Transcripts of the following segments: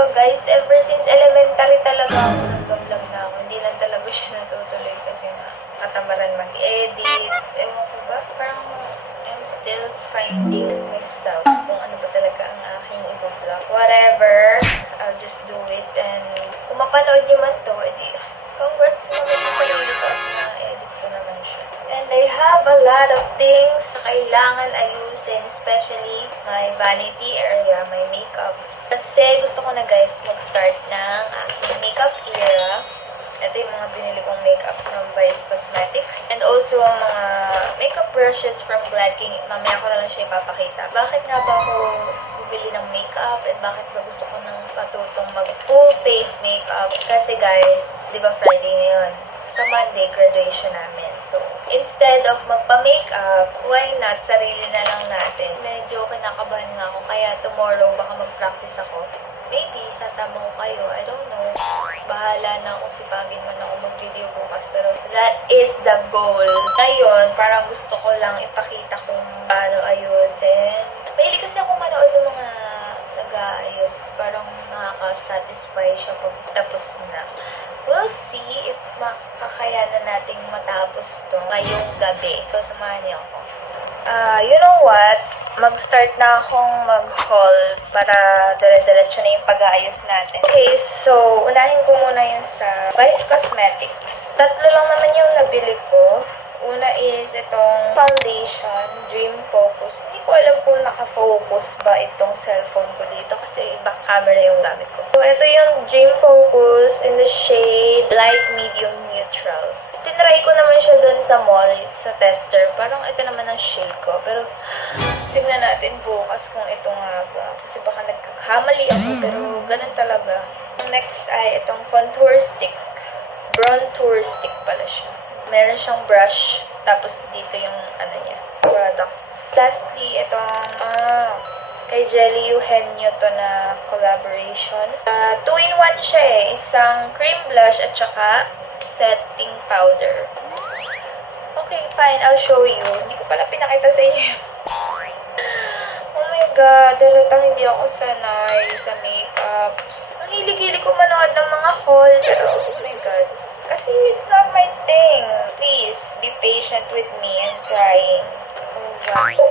ba guys, ever since elementary talaga ako nag-vlog na ako. Hindi lang talaga siya natutuloy kasi nga katamaran mag-edit. Ewan ko ba? Parang I'm still finding myself kung ano ba talaga ang aking i-vlog. Whatever, I'll just do it. And kung mapanood niyo man to, edi congrats naman sa sarili ko at na-edit ko naman siya. And I have a lot of things na kailangan ayusin, especially my vanity area, my makeups. Kasi gusto ko na guys mag-start ng aking makeup era. Ito yung mga binili kong makeup from Vice Cosmetics. And also mga makeup brushes from Glad King. Mamaya ko na lang siya ipapakita. Bakit nga ba ako bibili ng makeup? And bakit ba gusto ko ng patutong mag full face makeup? Kasi guys, di ba Friday ngayon? Sa Monday, graduation namin. So, instead of magpa-makeup, why not sarili na lang natin? Medyo kinakabahan nga ako. Kaya tomorrow, baka mag-practice ako. Maybe, sasama ko kayo. I don't know. Bahala na kung sipagin man ako mag-video bukas. Pero that is the goal. Ngayon, parang gusto ko lang ipakita kung paano ayusin. Mahilig kasi ako manood ng mga nag-aayos. Parang nakaka-satisfy siya pag tapos na. We'll see if makakayanan nating matapos to ngayong gabi. So, samahan niyo ako. You know what? Mag-start na akong mag-haul para dire-diretso na yung pag-aayos natin. Okay, so, unahin ko muna yun sa Vice Cosmetics. Tatlo lang naman yung nabili ko. Una is itong foundation, Dream Focus. Hindi ko alam kung naka-focus ba itong cellphone ko dito kasi back camera yung gamit ko. So, ito yung Dream Focus in the shade Light Medium Neutral. Tinry ko naman siya dun sa mall, sa tester. Parang ito naman ang shade ko. Pero, tignan natin bukas kung ito nga ba. Kasi baka nagkakamali ako, pero ganun talaga. Next ay itong contour stick. Bronzer stick pala siya. Meron siyang brush, tapos dito yung ano niya, product. Lastly, itong kay Jelly Eugenio to na collaboration. 2-in-1 siya eh. Isang cream blush at saka setting powder. Okay, fine. I'll show you. Hindi ko pala pinakita sa inyo. Oh my God. Dalatang hindi ako sanay sa makeups. Ang hilig-hilig ko manood ng mga haul. Pero, oh my God. Kasi it's not my thing. Please, be patient with me. I'm trying. Oh, wow.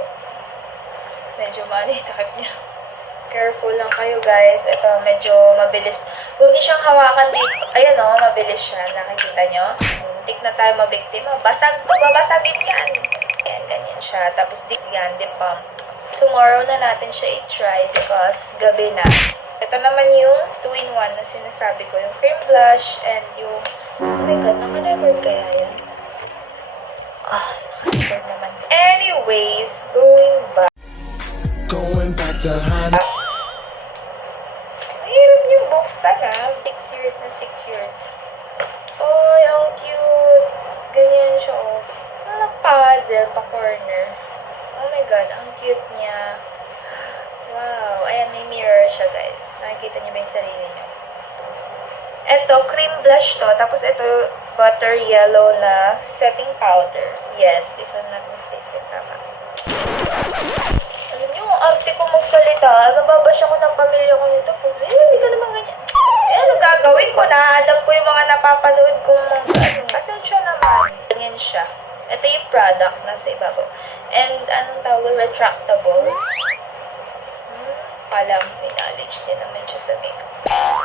Medyo money type niya. Careful lang kayo, guys. Ito, medyo mabilis. Huwag niyo siyang hawakan dito. Ayan o, mabilis siya. Nakikita nyo? Hindi na tayo mabiktima. Basag to, babasagin yan. Ayan, ganyan siya. Tapos, yan, dip pump. Tomorrow na natin siya i-try because gabi na. Ito naman yung 2-in-1 na sinasabi ko. Yung cream blush and yung... Oh my God, naka-record kaya yan? Naka-record naman. Anyways, going back to honey. Mahirap yung buksan Secured na secured. Oy, ang cute. Ganyan siya oh. Parang puzzle pa corner. Oh my God, ang cute niya. Wow. Ayan, may mirror siya guys. Nakikita niyo ba yung sarili niyo? Ito, cream blush to. Tapos ito, butter yellow na setting powder. Yes, if I'm not mistaken. Tama. Alam niyo, ang arte ko magsalita. Mababash ako ng pamilya ko nito. Hindi ka naman ganyan. Ano gagawin ko? Na-adapt ko yung mga napapanood kong mga pasensya naman. Ganyan siya. Ito yung product nasa ibabaw. And anong tawag? Retractable. Alam, may knowledge din naman siya sa makeup.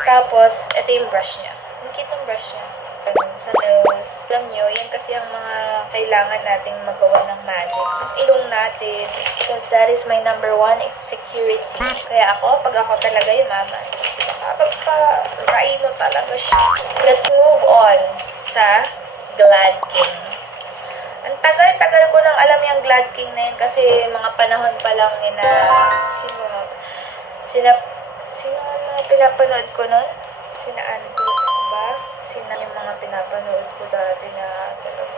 Tapos, ito yung brush niya. Ang cute ng brush niya. Sa nose. Alam nyo, yan kasi ang mga kailangan nating magawa ng magic. Ang ilong natin. Because that is my number one security. Kaya ako, pag ako talaga yumaman, pagka-raino talaga siya. Let's move on sa Glad King. Ang tagal-tagal ko nang alam yung Glad King na yun kasi mga panahon pa lang na sino mga pinapanood ko nun? Sina Antics ba? Sina yung mga pinapanood ko dati na talaga.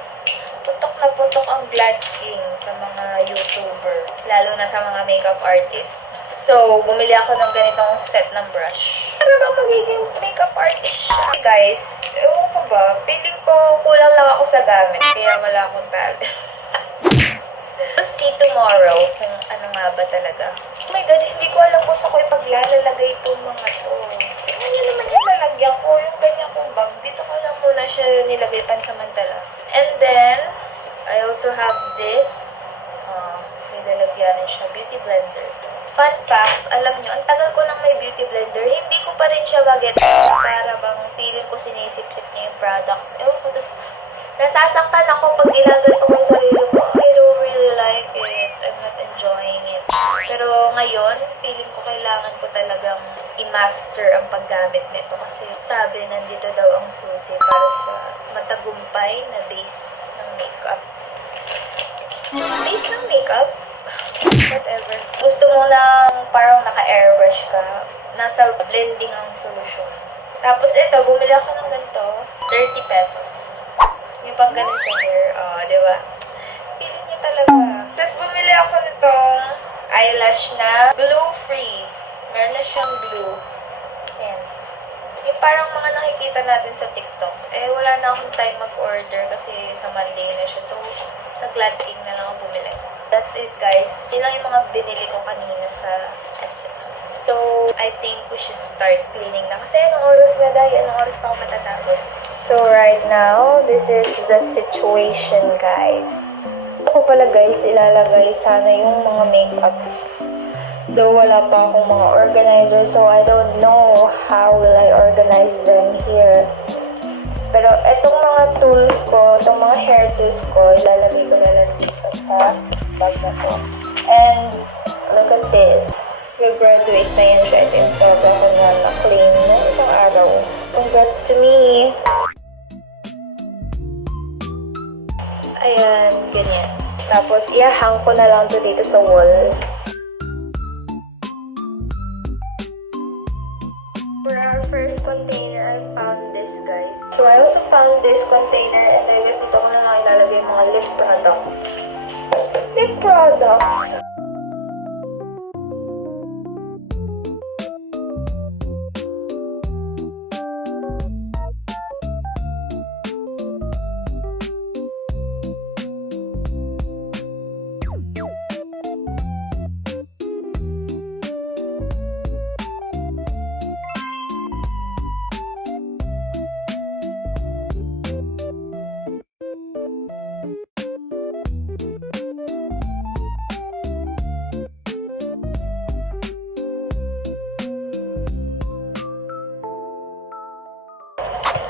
Putok na putok ang Glad King sa mga YouTuber. Lalo na sa mga makeup artist. So, bumili ako ng ganitong set ng brush. Para bang magiging makeup artist siya? Hey guys, ewan ko ba? Feeling ko kulang lang ako sa gamit. Kaya wala akong talent. We'll see tomorrow kung ano nga ba talaga. Oh my God, hindi ko alam kung saan ko ipaglalagay itong mga to. lalagyan ko yung ganyan kong bag. Dito ko lang muna siya nilagay pansamantala. And then, I also have this. May lalagyanan siya. Beauty blender. Fun fact, alam nyo, ang tagal ko nang may beauty blender, hindi ko pa rin siya bagets. Para bang feeling ko sinisip-sip niya yung product. Ewan ko, tas nasasaktan ako pag ginaganto ko yung sarili ko. I don't really like it. I'm not enjoying it. Pero ngayon, feeling ko kailangan ko talagang i-master ang paggamit nito. Kasi sabi, nandito daw ang susi para sa matagumpay na base ng makeup. Base ng makeup? Whatever. Gusto mo lang parang naka-airbrush ka. Nasa blending ang solution. Tapos ito, bumili ako ng ganito. 30 pesos. Yung pang ganun sa hair. Di ba? Feeling niyo talaga. Tapos bumili ako nitong eyelash na glue-free. Meron na siyang glue. Ayan. Yung parang mga nakikita natin sa TikTok. Wala na akong time mag-order kasi sa Monday na siya. So, sa Glad King na lang ako bumili. That's it, guys. Yun lang yung mga binili ko kanina sa SM. So, I think we should start cleaning na. Kasi anong oras na dahil? Anong oras na ako matatapos? So, right now, this is the situation, guys. Ako pala, guys, ilalagay sana yung mga makeup. Though wala pa akong mga organizer, so I don't know how will I organize them here. Pero itong mga tools ko, itong mga hair tools ko, ilalagay ko na lang dito sa bag na to. And look at this. Graduate na yan siya. Ito yung sobrang ko na na-claim na isang araw. Congrats to me! Ayan, ganyan. Tapos, i-hang ko na lang to dito sa wall. For our first container, I found this, guys. So, I also found this container and I guess ito ko na lang ilalagay yung mga lip products. Lip products!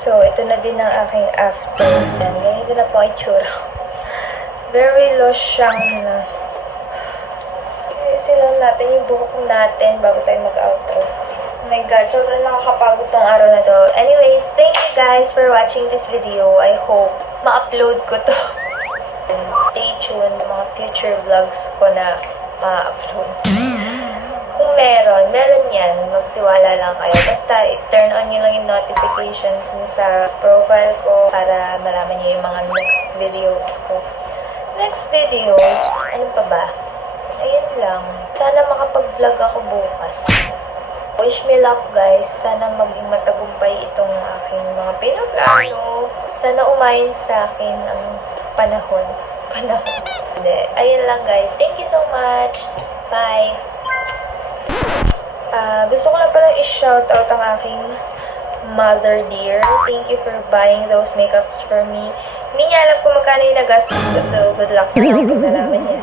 So, ito na din ang aking after. Yan, ganito na po ang itsura. Very losyang na. Ayusin lang natin yung buhok natin bago tayo mag-outro. Oh my God, sobrang nakakapagod tong araw na to. Anyways, thank you guys for watching this video. I hope ma-upload ko to. And stay tuned sa mga future vlogs ko na ma-upload. Kung meron yan. Magtiwala lang kayo. Basta i-turn on nyo lang yung notifications nyo sa profile ko para malaman nyo yung mga next videos ko. Next videos? Ano pa ba? Ayun lang. Sana makapag-vlog ako bukas. Wish me luck, guys. Sana maging matagumpay itong aking mga pinaplano. Sana umayon sa akin ang panahon. Hindi. Ayun lang, guys. Thank you so much. Bye. Gusto ko lang pala i-shoutout ang aking mother dear. Thank you for buying those makeups for me. Hindi niya alam kung magkano yung nagastos ko, so good luck na lang pag nalaman niya.